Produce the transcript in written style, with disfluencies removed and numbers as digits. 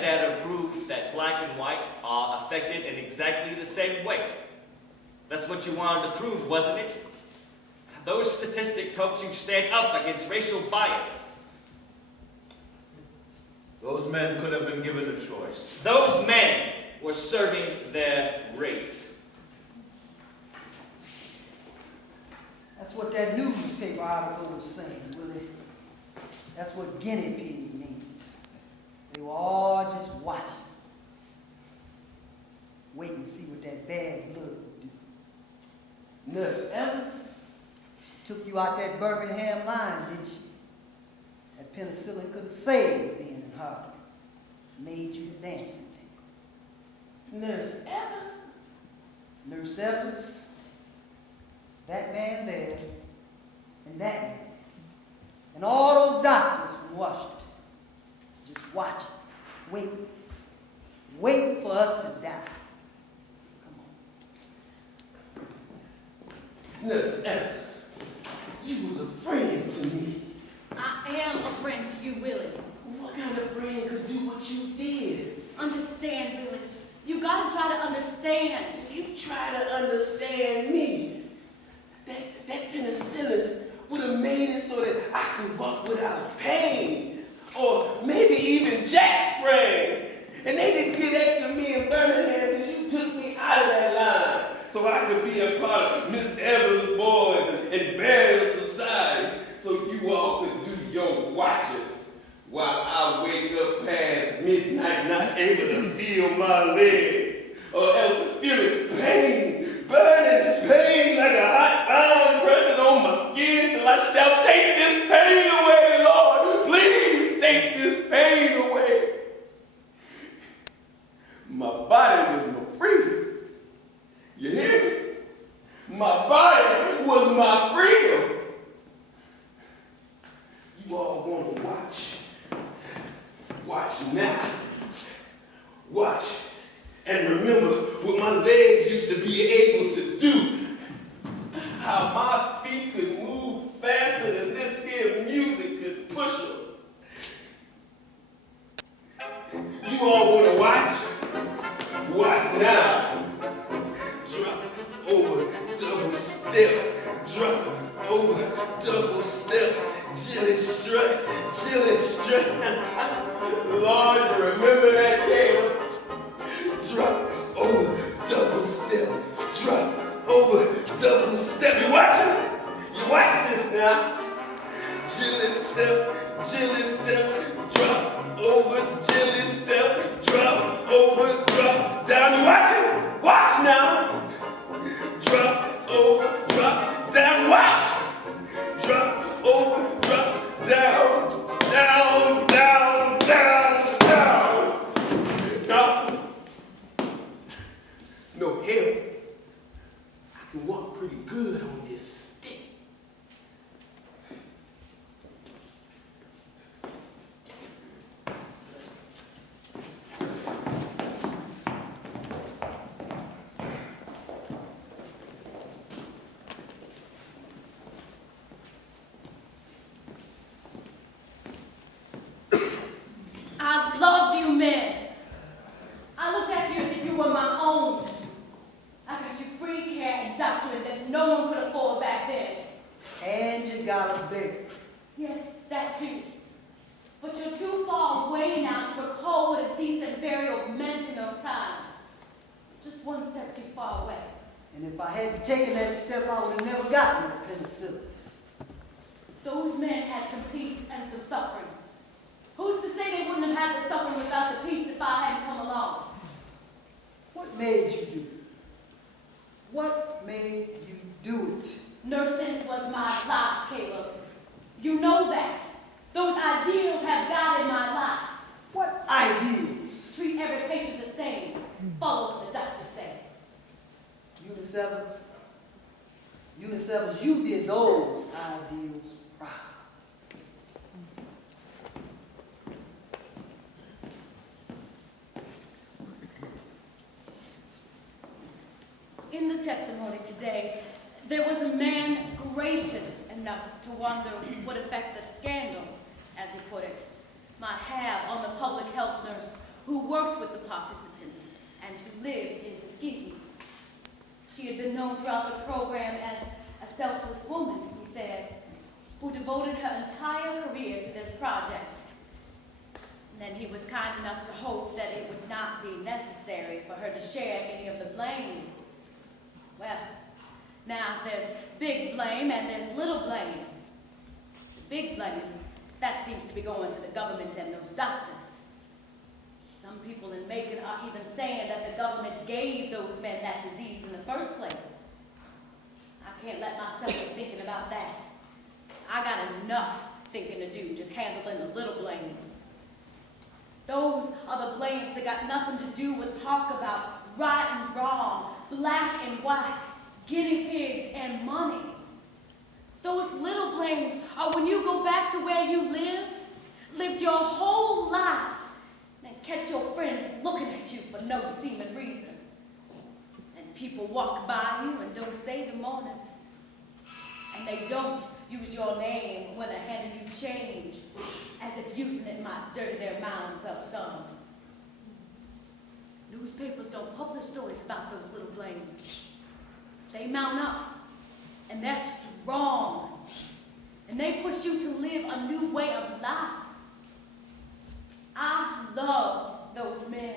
have data prove that black and white are affected in exactly the same way. That's what you wanted to prove, wasn't it? Those statistics helped you stand up against racial bias. Those men could have been given a choice. Those men were serving their race. That's what that newspaper article was saying, Willie. That's what guinea pig means. They were all just watching. Waiting to see what that bad blood would do. Nurse Evans took you out that Birmingham line, didn't she? That penicillin could have saved being in Harlem. Made you the dancing thing. Nurse Evans? Nurse Evans, that man there, and that man, and all those doctors from Washington, just watching, waiting for us to die. Nurse Evans, you was a friend to me. I am a friend to you, Willie. What kind of friend could do what you did? Understand, Willie. You gotta try to understand. You try to understand me. That penicillin would have made it so that I could walk without pain. Or maybe even jack sprain. And they didn't give that to me in Birmingham because you took me out of that line. So I could be a part of Miss Evans' boys and burial society. So you all could do your watching while I wake up past midnight not able to feel my legs. Or else feeling pain, burning pain like a hot iron pressing on my skin till I shall take this pain away, Lord. Please take this pain away. My body was my freedom. You hear me? My body was my freedom. You all want to watch. Watch now. Watch. And remember what my legs used to be able to do. How my feet could move faster than this here music could push them. You all want to watch? Watch now. Drop over, double step. Drop over, double step. Chilly strut, chilly strut. Lord, you remember that, Caleb? Drop over, double step. Drop over, double step. You watching? You watch this now. Chilly step, drop over, chilly step, drop over, drop down. You watching? Watch now. Drop over, drop down. Watch. Drop over, drop down, down, down, down, down. No help. I can walk pretty good on this stick. I loved you men. I looked at you as if you were my own. I got you free care and doctrine that no one could afford back then. And you got us big. Yes, that too. But you're too far away now to recall what a decent burial meant in those times. Just one step too far away. And if I hadn't taken that step, I would have never gotten the penicillin. Those men had some peace and some suffering. Who's to say they wouldn't have had the suffering without the peace if I hadn't come along? What made you do it? What made you do it? Nursing was my life, Caleb. You know that. Those ideals have guided my life. What ideals? Treat every patient the same. Follow what the doctors say. Eunice Evans, you did those ideals proud. In the testimony today, there was a man gracious enough to wonder what effect the scandal, as he put it, might have on the public health nurse who worked with the participants and who lived in Tuskegee. She had been known throughout the program as a selfless woman, he said, who devoted her entire career to this project. And then he was kind enough to hope that it would not be necessary for her to share any of the blame. Well, now there's big blame and there's little blame. The big blame, that seems to be going to the government and those doctors. Some people in Macon are even saying that the government gave those men that disease in the first place. I can't let myself be thinking about that. I got enough thinking to do just handling the little blames. Those are the blames that got nothing to do with talk about right and wrong, black and white, guinea pigs and money. Those little blames are when you go back to where you lived your whole life, and catch your friends looking at you for no seeming reason. And people walk by you and don't say good morning. And they don't use your name when they're handing you change, as if using it might dirty their minds up some. Newspapers don't publish stories about those little blames. They mount up, and they're strong, and they push you to live a new way of life. I loved those men.